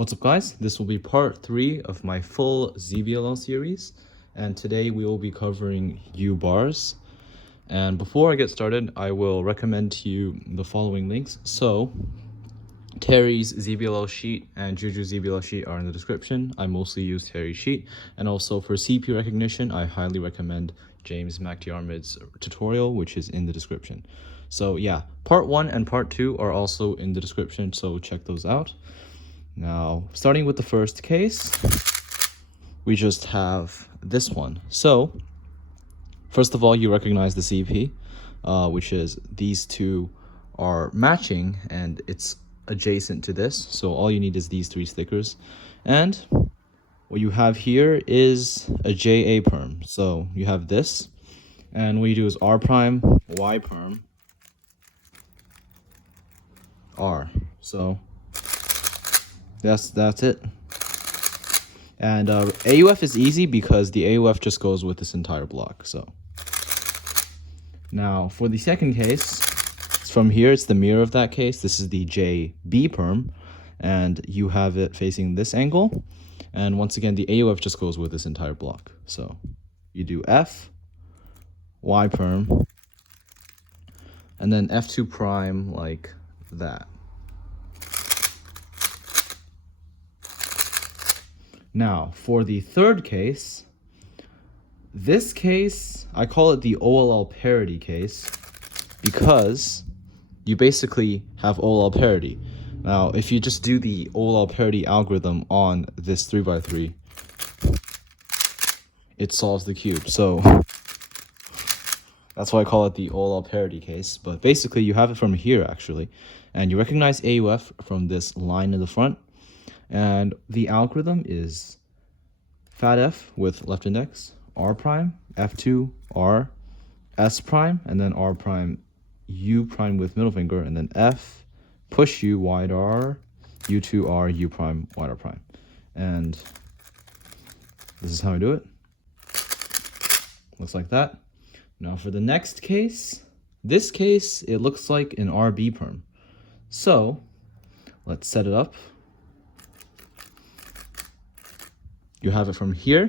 What's up, guys? This will be part 3 of my full ZBLL series, and today we will be covering U bars. And before I get started, I will recommend to you the following links. So TERI's ZBLL sheet and Juju's ZBLL sheet are in the description. I mostly use TERI sheet, and also for CP recognition, I highly recommend James Macdiarmid's tutorial, which is in the description. So yeah, part 1 and part 2 are also in the description, so check those out. Now, starting with the first case, we just have this one. So, first of all, you recognize the CP, which is these two are matching and it's adjacent to this. So all you need is these 3 stickers. And what you have here is a JA perm. So you have this, and what you do is R prime, Y perm, R. So that's it. And AUF is easy because the AUF just goes with this entire block. So now for the second case, it's from here, it's the mirror of that case. This is the JB perm, and you have it facing this angle. And once again, the AUF just goes with this entire block. So you do F, Y perm, and then F2 prime like that. Now, for the third case, this case, I call it the OLL parity case because you basically have OLL parity. Now, if you just do the OLL parity algorithm on this 3x3, it solves the cube. So that's why I call it the OLL parity case. But basically, you have it from here, actually. And you recognize AUF from this line in the front. And the algorithm is fat F with left index, R prime, F2, R, S prime, and then R prime, U prime with middle finger, and then F, push U, wide R, U2, R, U prime, wide R prime. And this is how I do it. Looks like that. Now for the next case, this case, it looks like an RB perm. So let's set it up. You have it from here,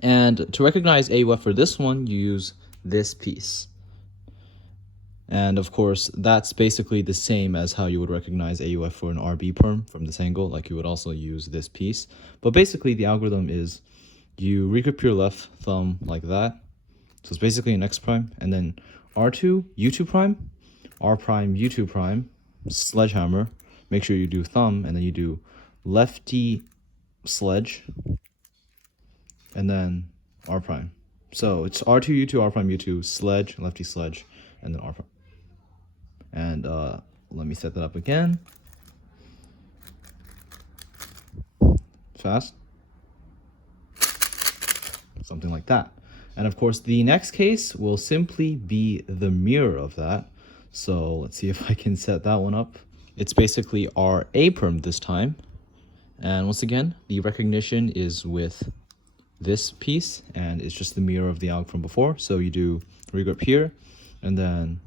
and to recognize AUF for this one, you use this piece. And of course, that's basically the same as how you would recognize AUF for an RB perm from this angle, like you would also use this piece. But basically, the algorithm is you regrip your left thumb like that. So it's basically an X prime, and then R2, U2 prime, R prime, U2 prime, sledgehammer. Make sure you do thumb, and then you do lefty sledge, and then R prime. So it's R2, U2, R prime, U2, sledge, lefty sledge, and then R prime. And let me set that up again. Fast. Something like that. And of course, the next case will simply be the mirror of that. So let's see if I can set that one up. It's basically RA perm this time. And once again, the recognition is with this piece, and it's just the mirror of the alg from before. So you do regrip here, and then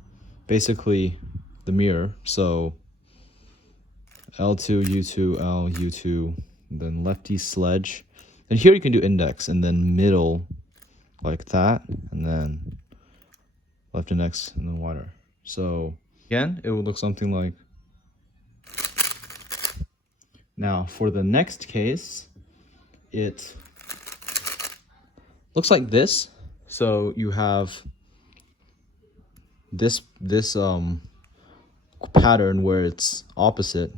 basically the mirror. So L2, U2, L, U2, then lefty sledge. And here you can do index, and then middle like that, and then left index, and then wider. So again, it would look something like. Now, for the next case, it looks like this. So you have this pattern where it's opposite,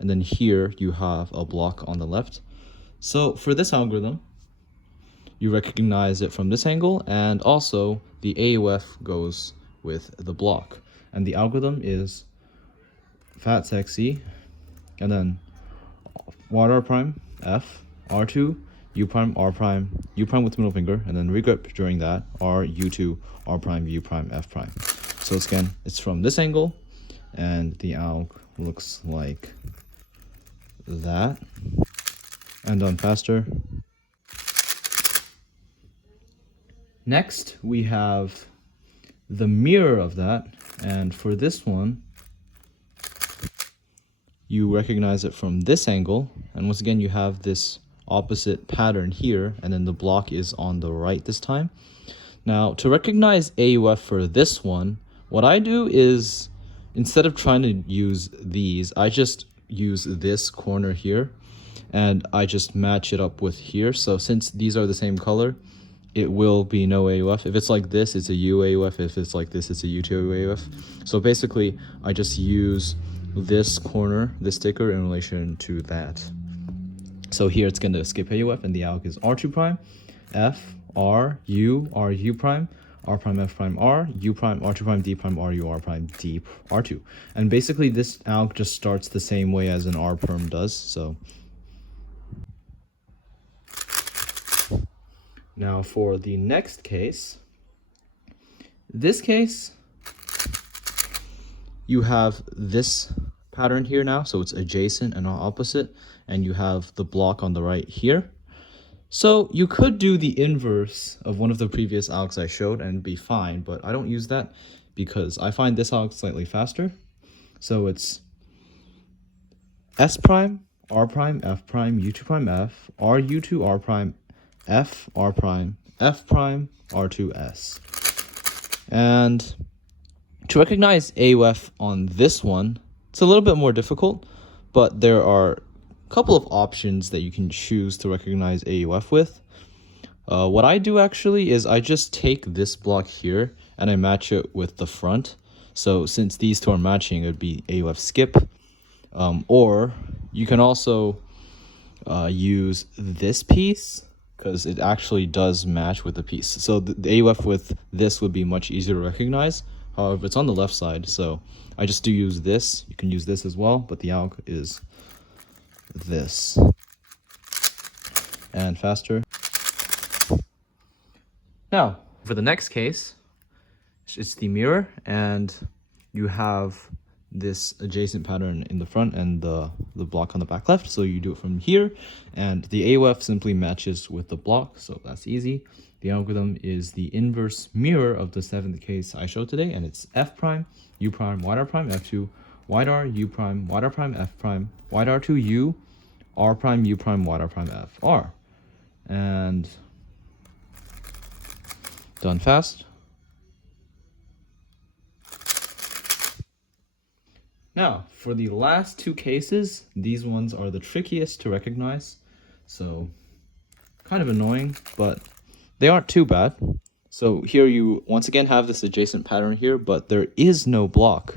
and then here you have a block on the left. So for this algorithm, you recognize it from this angle, and also the AUF goes with the block. And the algorithm is fat sexy, and then wide R prime, F, R2, U prime, R prime, U prime with middle finger, and then regrip during that, R, U2, R prime, U prime, F prime. So again, it's from this angle, and the alg looks like that. And done faster. Next, we have the mirror of that, and for this one, you recognize it from this angle, and once again you have this opposite pattern here, and then the block is on the right this time. Now, to recognize AUF for this one, what I do is, instead of trying to use these, I just use this corner here, and I just match it up with here. So since these are the same color, it will be no AUF. If it's like this, it's a UAUF. If it's like this, it's a U2AUF. So basically, I just use this corner, this sticker, in relation to that. So here it's going to skip AUF, and the alg is R2 prime, F, R, U prime, R prime, F prime, R, U prime, R2 prime, D prime, R, U, R prime, D, R2. And basically this alg just starts the same way as an R perm does. So now for the next case, this case, you have this pattern here now, so it's adjacent and not opposite, and you have the block on the right here. So you could do the inverse of one of the previous algs I showed and be fine, but I don't use that because I find this alg slightly faster. So it's S prime, R prime, F prime, U2 prime, F, R, U2, R prime, F, R prime, F prime, R2, S. And to recognize AUF on this one, it's a little bit more difficult, but there are a couple of options that you can choose to recognize AUF with. What I do actually is I just take this block here and I match it with the front. So since these two are matching, it would be AUF skip. Or you can also use this piece because it actually does match with the piece. So the AUF with this would be much easier to recognize. However, it's on the left side, so I just do use this. You can use this as well, but the alg is this. And faster. Now, for the next case, it's the mirror, and you have this adjacent pattern in the front and the block on the back left. So you do it from here, and the AUF simply matches with the block, so that's easy. The algorithm is the inverse mirror of the 7th case I showed today, and it's F prime, U prime, wide R prime, F2, wide R, U prime, wide R prime, F prime, wide R2, U, R prime, U prime, wide R prime, F, R. And done fast. Now, for the last two cases, these ones are the trickiest to recognize. So, kind of annoying, but they aren't too bad. So here you once again have this adjacent pattern here, but there is no block.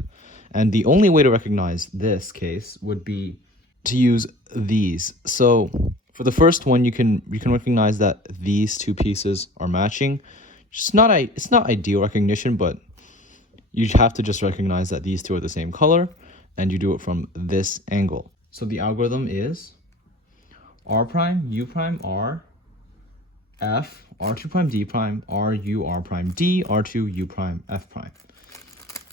And the only way to recognize this case would be to use these. So for the first one, you can recognize that these two pieces are matching. It's not ideal recognition, but you have to just recognize that these two are the same color, and you do it from this angle. So the algorithm is R prime, U prime, R, F, R2 prime, D prime, R, U, R prime, D, R2, U prime, F prime.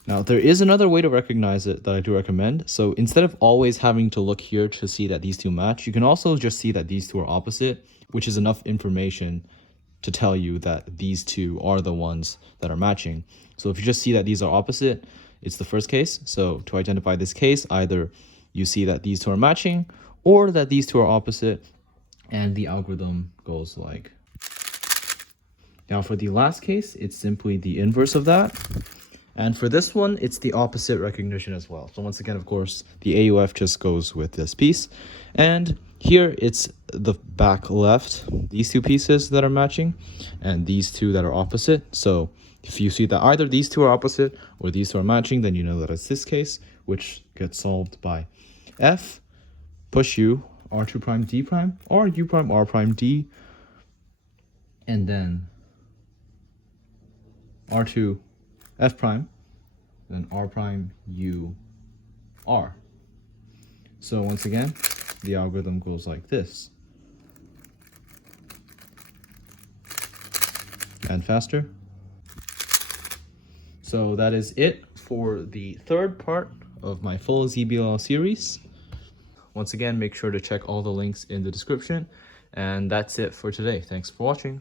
Now, there is another way to recognize it that I do recommend. So instead of always having to look here to see that these two match, you can also just see that these two are opposite, which is enough information to tell you that these two are the ones that are matching. So if you just see that these are opposite, it's the first case. So to identify this case, either you see that these two are matching or that these two are opposite, and the algorithm goes like. Now for the last case, it's simply the inverse of that. And for this one, it's the opposite recognition as well. So once again, of course, the AUF just goes with this piece. And here it's the back left, these two pieces that are matching, and these two that are opposite. So if you see that either these two are opposite or these two are matching, then you know that it's this case, which gets solved by F, push U, R2 prime, D prime, or U prime, R prime, D, and then R2, F prime, then R prime, U, R. So once again, the algorithm goes like this. And faster. So that is it for the third part of my full ZBLL series. Once again, make sure to check all the links in the description. And that's it for today. Thanks for watching.